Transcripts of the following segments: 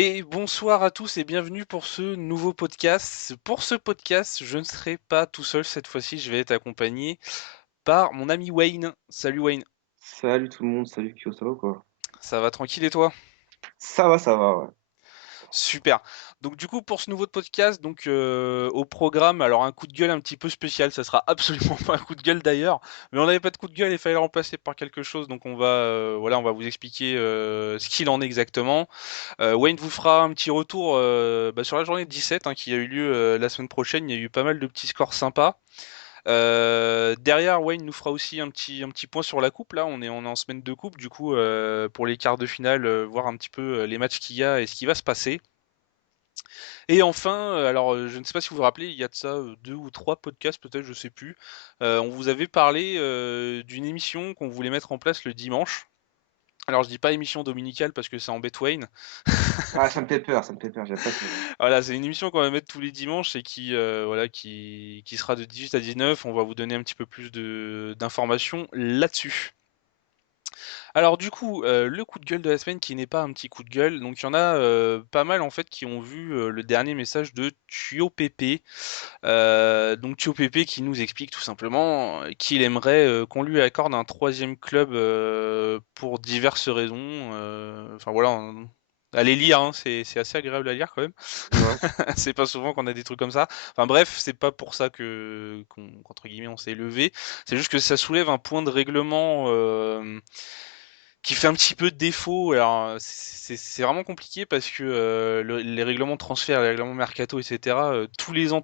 Et bonsoir à tous et bienvenue pour ce nouveau podcast. Pour ce podcast, je ne serai pas tout seul cette fois-ci, je vais être accompagné par mon ami Wayne. Salut Wayne, Salut tout le monde, salut Kyo, ça va ou quoi? ça va tranquille et toi? Ça va, ouais. Super. Donc du coup pour ce nouveau podcast, au programme, alors un coup de gueule un petit peu spécial, ça sera absolument pas un coup de gueule d'ailleurs, mais on n'avait pas de coup de gueule, il fallait le remplacer par quelque chose, donc on va vous expliquer ce qu'il en est exactement. Wayne vous fera un petit retour sur la journée 17 qui a eu lieu la semaine prochaine. Il y a eu pas mal de petits scores sympas. Derrière, Wayne nous fera aussi un petit point sur la coupe. Là, on est en semaine de coupe, du coup, pour les quarts de finale, voir un petit peu les matchs qu'il y a et ce qui va se passer. Et enfin, je ne sais pas si vous vous rappelez, il y a de ça deux ou trois podcasts, peut-être, je sais plus. On vous avait parlé d'une émission qu'on voulait mettre en place le dimanche. Alors, je dis pas émission dominicale parce que ça embête Wayne. Ah, ça me fait peur, j'aime pas ce mot. Voilà, c'est une émission qu'on va mettre tous les dimanches et qui sera de 18 à 19. On va vous donner un petit peu plus de d'informations là-dessus. Alors du coup, le coup de gueule de la semaine qui n'est pas un petit coup de gueule, donc il y en a pas mal en fait qui ont vu le dernier message de Thio Pépé. Donc Thio Pépé qui nous explique tout simplement qu'il aimerait qu'on lui accorde un troisième club pour diverses raisons. Enfin voilà, allez lire, hein, c'est assez agréable à lire quand même. Ouais. C'est pas souvent qu'on a des trucs comme ça. Enfin bref, c'est pas pour ça que qu'entre guillemets on s'est levé. C'est juste que ça soulève un point de règlement qui fait un petit peu défaut. Alors c'est vraiment compliqué parce que les règlements de transfert, les règlements mercato, etc. Tous les ans,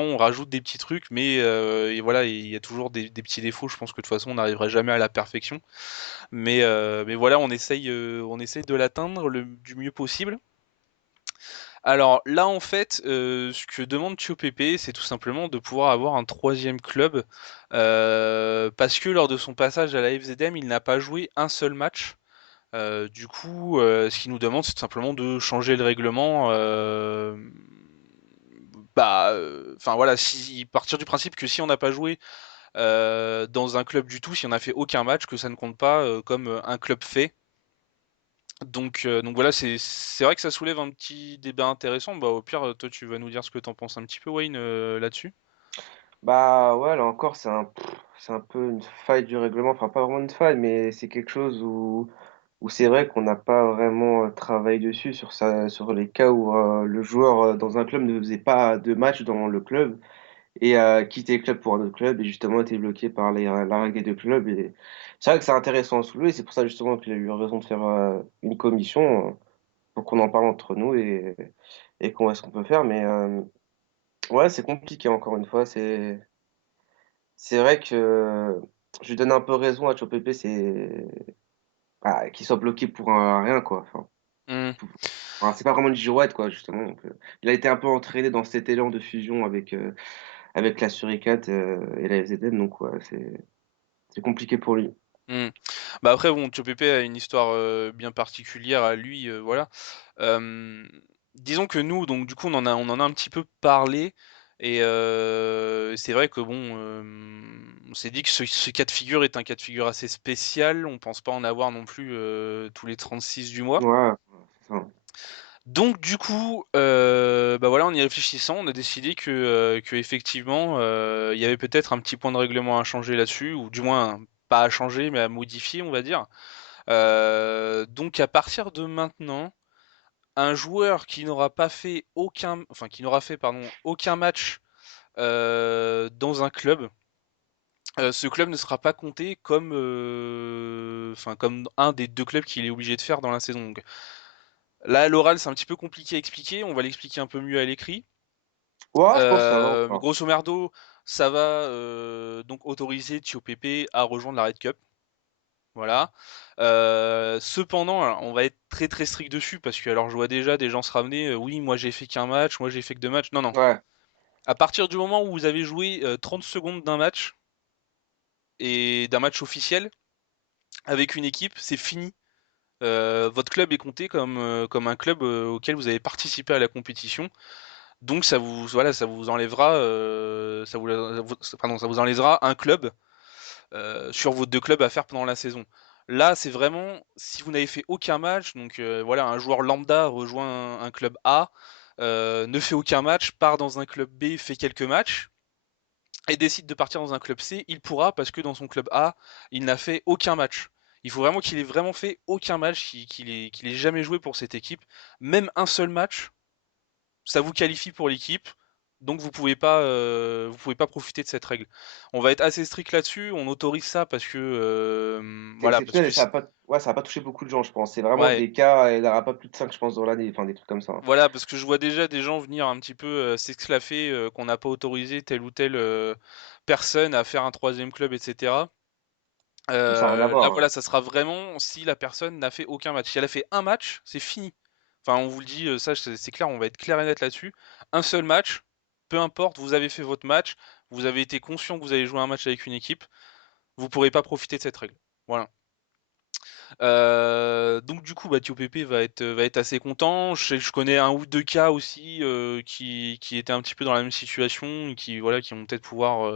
on rajoute des petits trucs, mais et voilà, il y a toujours des petits défauts. Je pense que de toute façon, on n'arrivera jamais à la perfection. Mais voilà, on essaye de l'atteindre du mieux possible. Alors là, en fait, ce que demande TioPP, c'est tout simplement de pouvoir avoir un troisième club, parce que lors de son passage à la FZM, il n'a pas joué un seul match. Du coup, ce qu'il nous demande, c'est tout simplement de changer le règlement. Enfin voilà, si partir du principe que si on n'a pas joué dans un club du tout, si on n'a fait aucun match, que ça ne compte pas comme un club fait. Donc voilà, c'est vrai que ça soulève un petit débat intéressant. Bah au pire, toi tu vas nous dire ce que t'en penses un petit peu, Wayne, là-dessus. Bah, ouais, là encore, c'est un peu une faille du règlement, enfin pas vraiment une faille, mais c'est quelque chose où c'est vrai qu'on n'a pas vraiment, travaillé dessus sur les cas où, le joueur, dans un club ne faisait pas de match dans le club et quittait le club pour un autre club et justement était bloqué par la règle des 2 clubs et c'est vrai que c'est intéressant à soulever, c'est pour ça justement qu'il a eu raison de faire, une commission, pour qu'on en parle entre nous et qu'on voit ce qu'on peut faire. Mais ouais, c'est compliqué encore une fois. C'est vrai que je lui donne un peu raison à Chopépé, c'est bah, qu'il soit bloqué pour rien quoi. Hmm. Enfin, c'est pas vraiment une girouette quoi justement. Donc, il a été un peu entraîné dans cet élan de fusion avec la Suricat et la FZN. Donc ouais, c'est compliqué pour lui. Hmm. Bah après bon, Pépé a une histoire bien particulière à lui, voilà. Euh, Disons que nous, donc du coup, on en a un petit peu parlé et c'est vrai que bon, on s'est dit que ce cas de figure est un cas de figure assez spécial. On pense pas en avoir non plus tous les 36 du mois. Ouais, c'est ça. Donc du coup, bah voilà, en y réfléchissant, on a décidé que effectivement, il y avait peut-être un petit point de règlement à changer là-dessus, ou du moins pas à changer, mais à modifier, on va dire. Donc à partir de maintenant, un joueur qui n'aura pas fait qui n'aura fait pardon aucun match dans un club, ce club ne sera pas compté comme un des deux clubs qu'il est obligé de faire dans la saison. Donc, là, à l'oral, c'est un petit peu compliqué à expliquer. On va l'expliquer un peu mieux à l'écrit. Ouais, je pense que ça va encore. Grosso merdo, ça va donc autoriser Tio Pepe à rejoindre la Red Cup. Voilà. Cependant, alors, on va être très très strict dessus parce que alors je vois déjà des gens se ramener. Oui, moi j'ai fait qu'un match, moi j'ai fait que deux matchs. Non, non. Ouais. À partir du moment où vous avez joué 30 secondes d'un match et d'un match officiel avec une équipe, c'est fini. Votre club est compté comme un club auquel vous avez participé à la compétition. Donc ça vous enlèvera, pardon, ça vous enlèvera un club sur vos deux clubs à faire pendant la saison. Là, c'est vraiment si vous n'avez fait aucun match, donc voilà, un joueur lambda rejoint un club A, ne fait aucun match, part dans un club B, fait quelques matchs et décide de partir dans un club C, il pourra parce que dans son club A, il n'a fait aucun match. Il faut vraiment qu'il ait vraiment fait aucun match, qu'il ait jamais joué pour cette équipe, même un seul match, ça vous qualifie pour l'équipe, donc vous pouvez pas profiter de cette règle. On va être assez strict là-dessus, on autorise ça parce que C'est voilà, parce exceptionnel que et ça a pas touché beaucoup de gens, je pense. C'est vraiment ouais, des cas, il y en aura pas plus de 5 je pense, dans l'année, enfin des trucs comme ça, hein. voilà, parce que je vois déjà des gens venir un petit peu s'esclaffer, qu'on n'a pas autorisé telle ou telle personne à faire un troisième club, etc. Ça a rien à Là, voir, hein. voilà, ça sera vraiment si la personne n'a fait aucun match. Si elle a fait un match, c'est fini. Enfin, on vous le dit, ça c'est clair, on va être clair et net là-dessus. Un seul match, peu importe, vous avez fait votre match, vous avez été conscient que vous avez joué un match avec une équipe, vous pourrez pas profiter de cette règle. Voilà. Donc du coup, bah, Tio Pépé va être assez content. Je connais un ou 2 cas aussi, qui étaient un petit peu dans la même situation et qui voilà, qui vont peut-être pouvoir,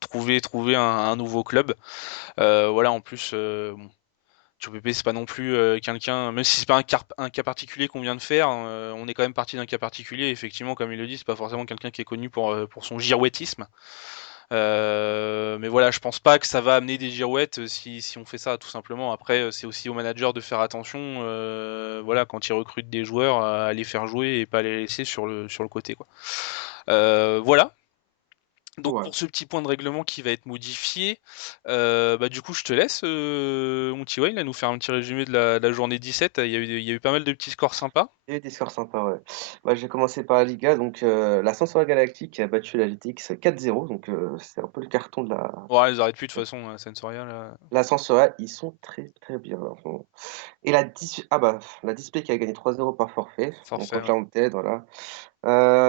trouver un nouveau club. Voilà, en plus, bon, Tio Pépé, c'est pas non plus, quelqu'un, même si c'est pas un cas particulier qu'on vient de faire, on est quand même parti d'un cas particulier. Effectivement, comme il le dit, c'est pas forcément quelqu'un qui est connu pour son girouettisme. Mais voilà, je pense pas que ça va amener des girouettes, si on fait ça, tout simplement. Après, c'est aussi au manager de faire attention, voilà, quand il recrute des joueurs, à les faire jouer et pas les laisser sur le côté, quoi. Voilà, donc Ouais. pour ce petit point de règlement qui va être modifié, bah, du coup, je te laisse, mon petit Wayne, là, nous faire un petit résumé de la journée 17. Il y a eu pas mal de petits scores sympas. Il y a eu des scores sympas, ouais. Bah, j'ai commencé par la Liga, donc la Sansois Galactique a battu la GTX 4-0, donc c'est un peu le carton de la Ouais, ils arrêtent plus de toute façon, Sensoria, là. la Sansois, ils sont très, très bien en ce moment. Et la Display qui a gagné 3-0 par forfait, donc Forfait, contre ouais. la Hampstead, voilà.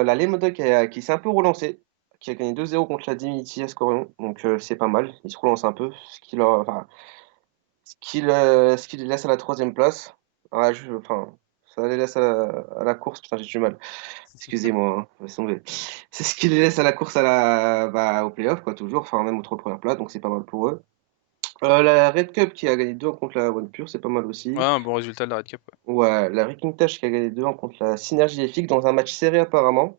La Lemodog qui s'est un peu relancée, qui a gagné 2-0 contre la Divinity Ascorion, donc c'est pas mal. Ils se relancent un peu, ce qui les laisse à la troisième place. Ah, ça les laisse à la course, putain, j'ai du mal. Excusez-moi, hein, laisse tomber. C'est ce qui les laisse à la course au play-off, quoi, toujours, enfin, même aux 3 premières places, donc c'est pas mal pour eux. La Red Cup qui a gagné 2-1 contre la One Pure, c'est pas mal Ouais, aussi. un bon résultat de la Red Cup, ouais. Ouais, la Tash qui a gagné 2-1 contre la Synergie FX dans un match serré apparemment.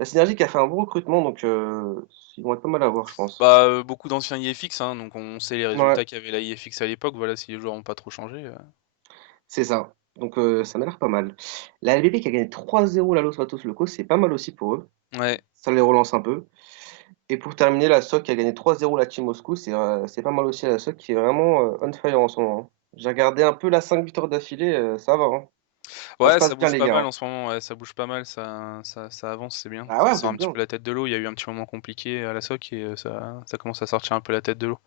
La Synergie qui a fait un bon recrutement, donc ils vont être pas mal à voir, je pense. Bah, beaucoup d'anciens IFX, hein, donc on sait les Ouais, résultats qu'avait la IFX à l'époque. Voilà, si les joueurs ont pas trop changé. c'est ça. Donc ça m'a l'air pas mal. La LBP qui a gagné 3-0 la Los Vatos Locos, c'est pas mal aussi pour eux. Ouais. Ça les relance un peu. Et pour terminer, la SOC qui a gagné 3-0 la Team Moscou, c'est pas mal aussi la SOC qui est vraiment on fire en ce moment, hein. J'ai regardé un peu la 5 victoires d'affilée, ça va, hein. Ça se Ouais, ça passe bien bouge les pas gars, mal hein. en ce moment, ouais, ça bouge pas mal, ça avance, c'est bien. Ah Ça ouais, vous sort êtes un petit bien. peu la tête de l'eau. Il y a eu un petit moment compliqué à la SOC et ça commence à sortir un peu la tête de l'eau.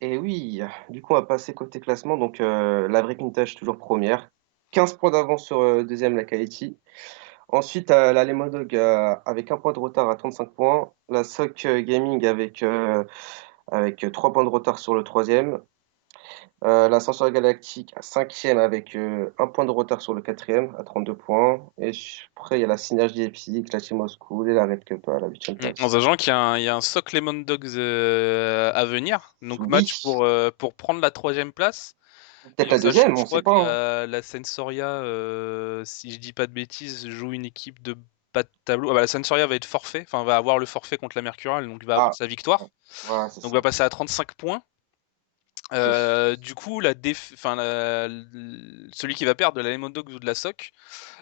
Et oui, du coup on va passer côté classement, donc la Breaking toujours première, 15 points d'avance sur deuxième la Kaiti. Ensuite, la Lemodog avec un point de retard à 35 points. La SOC Gaming avec 3 points de retard sur le troisième. L'Ascenseur Galactique à 5e avec 1 point de retard sur le quatrième à 32 points. Et après, il y a la Synergie Epic, la Team Moscou et la Red Cup à la 8e En place. sachant il y a un SOC Lemon Dogs à venir, donc Oui, match pour prendre la troisième place. peut-être Et en la sachant deuxième, que je on sait crois que pas, hein. la Sensoria, si je dis pas de bêtises, joue une équipe de bas de tableau. Ah bah, la Sensoria va être forfait, enfin va avoir le forfait contre la Mercurial, donc il va avoir Ah, sa victoire. voilà, c'est Donc ça. va passer à 35 points. C'est Du coup, celui qui va perdre de la Lemon Dogs ou de la SOC,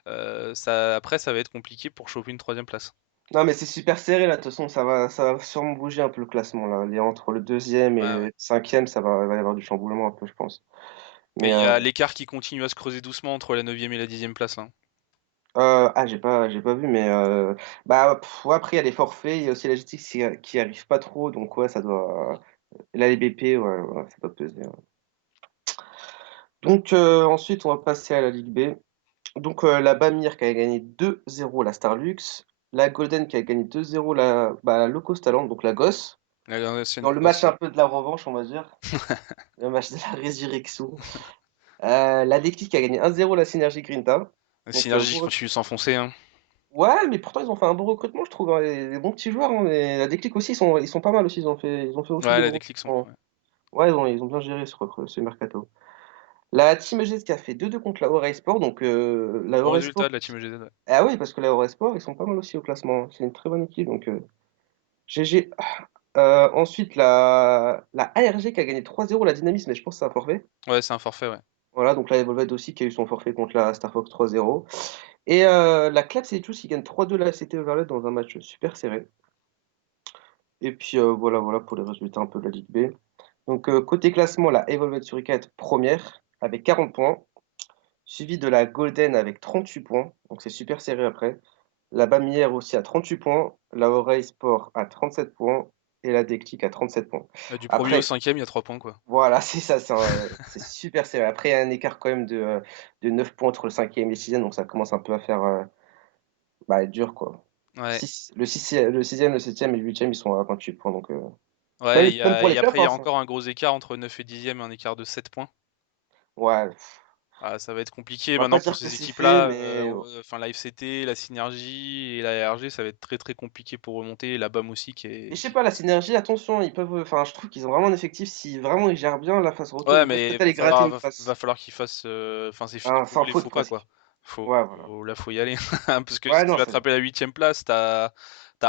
après ça va être compliqué pour choper une troisième place. Non, mais c'est super serré là, de toute façon, ça va sûrement bouger un peu le classement là. Entre le deuxième et Ouais, ouais. le cinquième, il va y avoir du chamboulement un peu, je pense. Et Mais il y a l'écart qui continue à se creuser doucement entre la neuvième et la dixième place, là. j'ai pas vu, mais ouais, après, il y a les forfaits, il y a aussi la GTX qui arrive pas trop, donc ouais, ça doit. Là, les BP, ouais, ouais, ça doit peser, ouais. Donc, ensuite, on va passer à la Ligue B. Donc, la Bamir qui a gagné 2-0 la Starlux. La Golden qui a gagné 2-0 la Locos Talent, donc la Gosse. La ancienne Dans le match gosse, un ouais. peu de la revanche, on va dire. Le match de la résurrection. La Déclic qui a gagné 1-0 la Synergie Grinta. La Donc, synergie continue de s'enfoncer, hein. ouais, mais pourtant, ils ont fait un bon recrutement, je trouve, hein, des bons petits joueurs, hein. Et la Déclic aussi, ils sont pas mal aussi. Ils ont fait aussi Ouais, des la bons déclic sont. recrutements. Ouais. Ouais, ils ont bien géré ce mercato. La Team EGZ qui a fait 2-2 contre la Horae Sport, donc la Bon Horae résultat Sport de la Team GZ, ouais. ah oui, parce que la Horae Sport, ils sont pas mal aussi au classement, hein. C'est une très bonne équipe, donc GG. Ensuite, la ARG qui a gagné 3-0 la Dynamisme, mais je pense que c'est un forfait. Ouais, c'est un forfait, ouais. Voilà, donc la Evolved aussi qui a eu son forfait contre la Star Fox 3-0. Et la Clap Sétus qui gagne 3-2 la FCT Overload dans un match super serré. Et puis voilà pour les résultats un peu de la Ligue B. Donc côté classement, la Evolved Suricate première avec 40 points, suivi de la Golden avec 38 points, donc c'est super serré après. La Bamière aussi à 38 points, la Oreille Sport à 37 points et la Declic à 37 points. Du premier au Après, cinquième, il y a 3 points, quoi. voilà, c'est ça, c'est super serré. Après, il y a un écart quand même de 9 points entre le cinquième et le sixième, donc ça commence un peu à faire être dur, quoi. Ouais. Le sixième, le septième et le huitième, ils sont à 28 points, donc Ouais, même pour les et après, playoffs, il y hein, a encore un gros écart entre 9 et 10e, un écart de 7 points. ouais, Ah, ça va être compliqué on va pas maintenant pour dire que ces c'est fait, équipes-là. mais Enfin, la FCT, la Synergie et la RG, ça va être très très compliqué pour remonter. Et la BAM aussi qui je est. sais pas, la synergie, attention, ils peuvent, enfin, je trouve qu'ils ont vraiment un effectif. Si vraiment ils gèrent bien la phase retour, Ouais, ils peuvent mais peut-être aller gratter une va place. falloir qu'ils fassent. Enfin, c'est fini Enfin, pour eux sans les faute faux pas, quoi. presque. Ouais, voilà. Là, faut y aller. Parce que Ouais, si tu non, vas c'est attraper la 8e place, t'as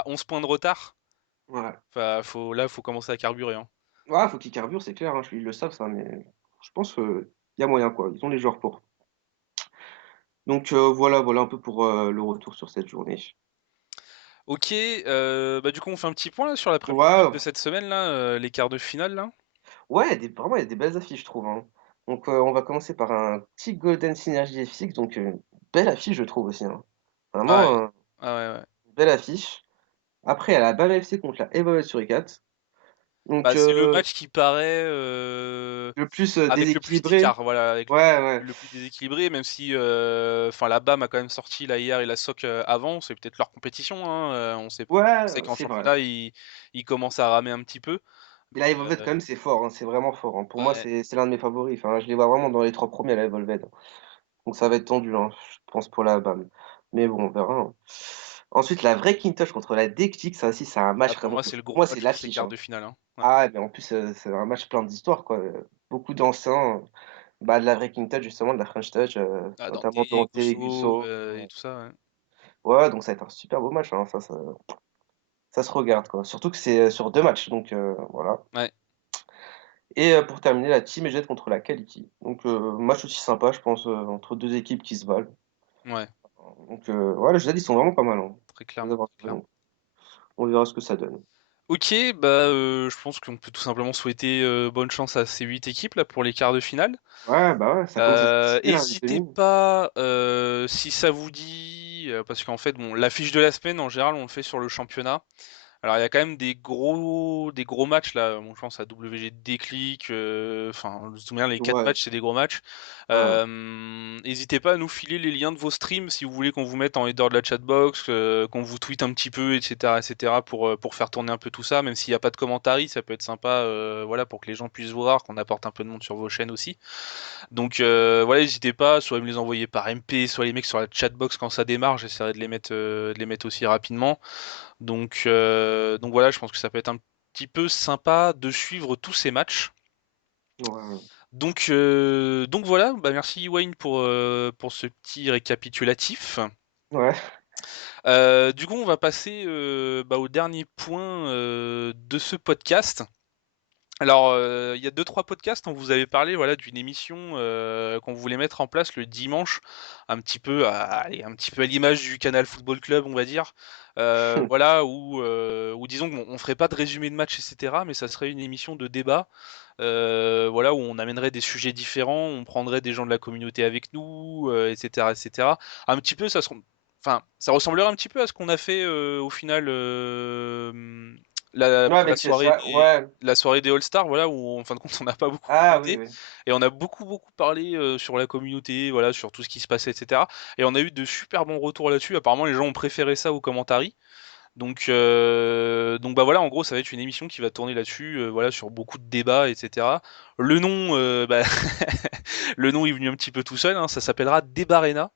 11 points de retard. ouais. Enfin, faut commencer à carburer, hein. Ouais, faut qu'ils carburent, c'est clair, hein, ils le savent ça, mais je pense qu'il y a moyen, quoi. Ils ont les joueurs pour. Donc voilà un peu pour le retour sur cette journée. Ok, bah du coup, on fait un petit point là sur la Premier League Ouais, de cette semaine là, les quarts de finale là. ouais, vraiment, il y a des belles affiches, je trouve, hein. Donc on va commencer par un petit Golden Synergy FX, donc belle affiche, je trouve aussi, hein. Ah Vraiment, ouais, ah ouais, ouais. belle affiche. Après, il y a la BAM FC contre la Evolved Suricate. Donc Bah, c'est le match qui paraît le plus avec le plus déséquilibré. d'écart, voilà, avec Ouais, ouais. le plus déséquilibré, même si enfin la BAM a quand même sorti là hier et la SOC avant, c'est peut-être leur compétition, hein, on Ouais, sait qu'en c'est vrai. championnat ils commencent à ramer un petit peu. Et la Donc Evolved, quand même, c'est fort, hein, c'est vraiment fort, hein. Pour moi, ouais, c'est l'un de mes favoris. Enfin, je les vois vraiment dans les 3 premiers à la Evolved. Donc ça va être tendu, hein, je pense, pour la BAM. Mais bon, on verra, hein. Ensuite, la vraie Kintosh contre la Dectic, ça aussi, c'est un ah, match pour vraiment moi de c'est fou. le Pour gros moi, c'est match de ces l'affiche, quarts hein. de finale, hein. Ouais. Ah ouais, mais en plus, c'est un match plein d'histoire, quoi. Beaucoup d'anciens, de la vraie King Touch, justement, de la French Touch, Ah, Dante, notamment Dante et Gusso Gusso. et tout ça, ouais. Ouais, donc ça va être un super beau match, hein, ça se regarde, quoi. Surtout que c'est sur 2 matchs, donc voilà. Ouais, Et pour terminer, la Team EG contre la Quality. Donc match aussi sympa, je pense, entre 2 équipes qui se valent. ouais, Donc ouais, les jeux ils sont vraiment pas mal, hein. très Je vais clairement, avoir très ça, clairement. donc on verra ce que ça donne. Ok, bah je pense qu'on peut tout simplement souhaiter bonne chance à ces 8 équipes là pour les quarts de finale. Ouais, bah ouais, ça commence à se dessiner là, les Hésitez demi. pas si ça vous dit, parce qu'en fait bon, l'affiche de la semaine en général on le fait sur le championnat. Alors il y a quand même des gros matchs là. Bon, je pense à WG Déclic. Enfin, de toute manière les 4 Ouais, matchs c'est des gros matchs. ouais. N'hésitez pas à nous filer les liens de vos streams si vous voulez qu'on vous mette en header de la chatbox, qu'on vous tweete un petit peu, etc., pour faire tourner un peu tout ça. Même s'il n'y a pas de commentaires, ça peut être sympa, voilà, pour que les gens puissent voir, qu'on apporte un peu de monde sur vos chaînes aussi. Donc voilà, n'hésitez pas, soit à me les envoyer par MP, soit les mecs sur la chatbox quand ça démarre, j'essaierai de les mettre aussi rapidement. Donc voilà, je pense que ça peut être un petit peu sympa de suivre tous ces matchs. Ouais, Donc voilà, bah merci Wayne pour ce petit récapitulatif. ouais. Du coup, on va passer bah, au dernier point de ce podcast. Alors, il y a deux trois podcasts, on vous avait parlé voilà, d'une émission qu'on voulait mettre en place le dimanche, allez, un petit peu à l'image du Canal Football Club, on va dire. Voilà, où disons qu'on ferait pas de résumé de match, etc., mais ça serait une émission de débat, voilà, où on amènerait des sujets différents, on prendrait des gens de la communauté avec nous, etc., etc. Un petit peu, enfin, ça ressemblerait un petit peu à ce qu'on a fait au final Ouais, pour avec ouais, ouais. la soirée des All-Stars, voilà, où en fin de compte on n'a pas beaucoup Ah oui, commenté oui. et on a beaucoup parlé sur la communauté, voilà, sur tout ce qui se passait, etc. Et on a eu de super bons retours là-dessus. Apparemment, les gens ont préféré ça aux commentaires. Donc bah voilà, en gros, ça va être une émission qui va tourner là-dessus, voilà, sur beaucoup de débats, etc. Le nom, bah, le nom est venu un petit peu tout seul, hein, ça s'appellera Débarena.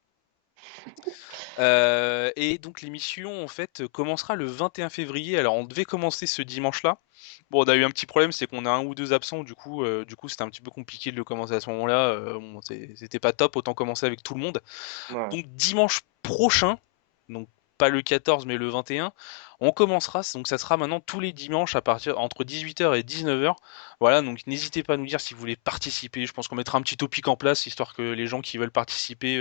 Et donc l'émission en fait commencera le 21 février. Alors on devait commencer ce dimanche-là. Bon, on a eu un petit problème, c'est qu'on a un ou 2 absents, du coup, c'était un petit peu compliqué de le commencer à ce moment-là, bon, c'était pas top, autant commencer avec tout le monde. Ouais. Donc dimanche prochain, donc pas le 14 mais le 21, on commencera, donc ça sera maintenant tous les dimanches à partir entre 18 h et 19 h. Voilà, donc n'hésitez pas à nous dire si vous voulez participer. Je pense qu'on mettra un petit topic en place, histoire que les gens qui veulent participer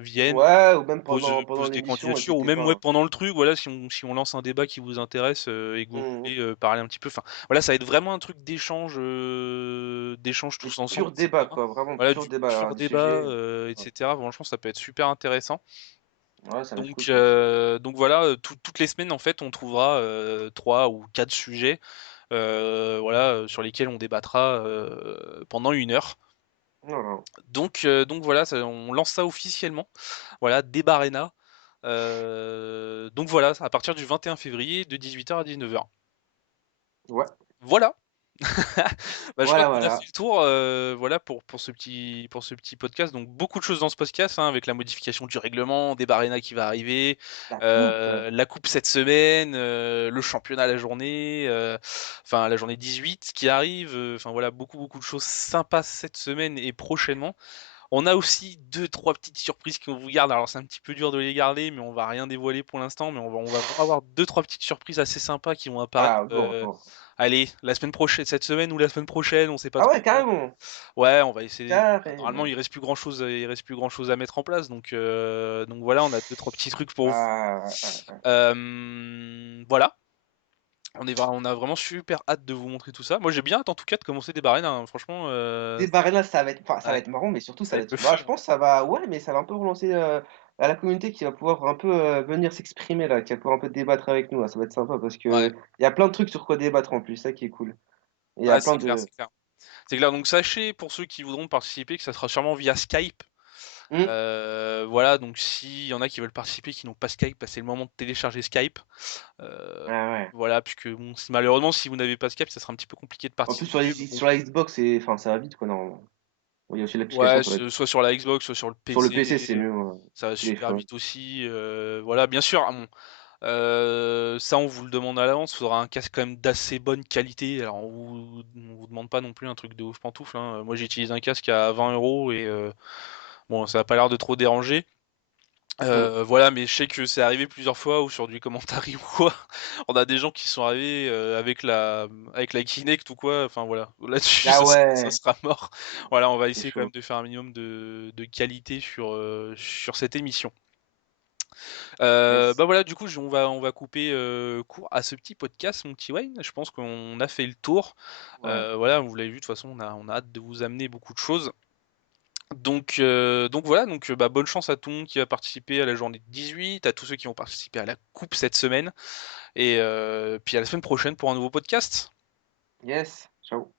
viennent, Ouais, ou même posent, pendant posent des l'émission, candidatures, ou n'hésitez même pas, ouais, hein. pendant le truc, voilà, si on lance un débat qui vous intéresse et que vous Mhm. voulez parler un petit peu. Enfin, voilà, ça va être vraiment un truc d'échange Et tous ensemble, pur débat, etc. quoi, vraiment Voilà, pur du débat, hein, pur des débat, sujets. Ouais, etc. Franchement, ça peut être super intéressant. ouais, ça va être cool, Donc, je pense. voilà, toutes les semaines, en fait, on trouvera 3 ou 4 sujets, voilà, sur lesquels on débattra pendant 1 heure. Voilà. Donc voilà, on lance ça officiellement. Voilà, Débat Arena. Donc voilà, à partir du 21 février, de 18 h à 19 h. Ouais, Voilà. Bah, je crois voilà, qu'on a fait voilà. le tour, voilà pour ce petit podcast. Donc beaucoup de choses dans ce podcast, hein, avec la modification du règlement, des Arena qui va arriver, La coupe. la coupe cette semaine, le championnat à la journée, enfin la journée 18 qui arrive, enfin voilà, beaucoup de choses sympas cette semaine et prochainement. On a aussi deux trois petites surprises qu'on vous garde. Alors c'est un petit peu dur de les garder, mais on va rien dévoiler pour l'instant, mais on va vraiment avoir deux trois petites surprises assez sympas qui vont apparaître. Ah, bon. Allez, la semaine prochaine, cette semaine ou la semaine prochaine, on sait pas Ah trop ouais, quand. carrément. Ouais, on va essayer. Normalement, Carrément. il reste plus grand chose à mettre en place, donc voilà, on a deux trois petits trucs pour vous. Ah, ouais, ouais, ouais. Voilà, on a vraiment super hâte de vous montrer tout ça. Moi, j'ai bien hâte en tout cas de commencer des barènes, hein. Franchement, Débarrer là, ça va être, enfin, ça va ouais, être marrant, mais surtout ça ça va va être le être, bah, je fun. pense que ça va, ouais, mais ça va un peu relancer à la communauté qui va pouvoir un peu venir s'exprimer là, qui va pouvoir un peu débattre avec nous là. Ça va être sympa parce Ouais, que il y a plein de trucs sur quoi débattre en plus, ça qui est cool. Et il y a ouais, plein c'est clair, de. c'est clair. C'est clair. Donc sachez pour ceux qui voudront participer que ça sera sûrement via Skype. Hmm. Voilà, donc s'il y en a qui veulent participer, qui n'ont pas Skype, bah, c'est le moment de télécharger Skype. Ah ouais. Voilà, puisque bon, malheureusement, si vous n'avez pas Skype, ça sera un petit peu compliqué de En plus participer. Mais bon, sur la Xbox, c'est, enfin, ça va vite quoi, normalement. Bon, il y a aussi l'application ouais, sur la. soit sur la Xbox, soit sur le Sur le PC, PC, c'est mieux, ça va super téléphone. vite aussi. Voilà, bien sûr, ah bon, ça on vous le demande à l'avance, il faudra un casque quand même d'assez bonne qualité. Alors on vous demande pas non plus un truc de ouf pantoufle, hein. Moi j'utilise un casque à 20 euros et bon, ça a pas l'air de trop déranger. Hmm. Voilà, mais je sais que c'est arrivé plusieurs fois ou sur du commentary ou quoi, on a des gens qui sont arrivés, avec la Kinect ou quoi, enfin voilà. Là-dessus, Ah ça ouais, sera mort. Voilà, on va c'est essayer quand même chaud. de faire un minimum de qualité sur cette émission. Yes. Bah, voilà, du coup, on va couper, court à ce petit podcast, mon petit Wayne. Je pense qu'on a fait le tour. Ouais. Voilà, vous l'avez vu, de toute façon, on a hâte de vous amener beaucoup de choses. Donc voilà, bah, bonne chance à tout le monde qui va participer à la journée 18, à tous ceux qui vont participer à la coupe cette semaine, et puis à la semaine prochaine pour un nouveau podcast. Yes. Ciao.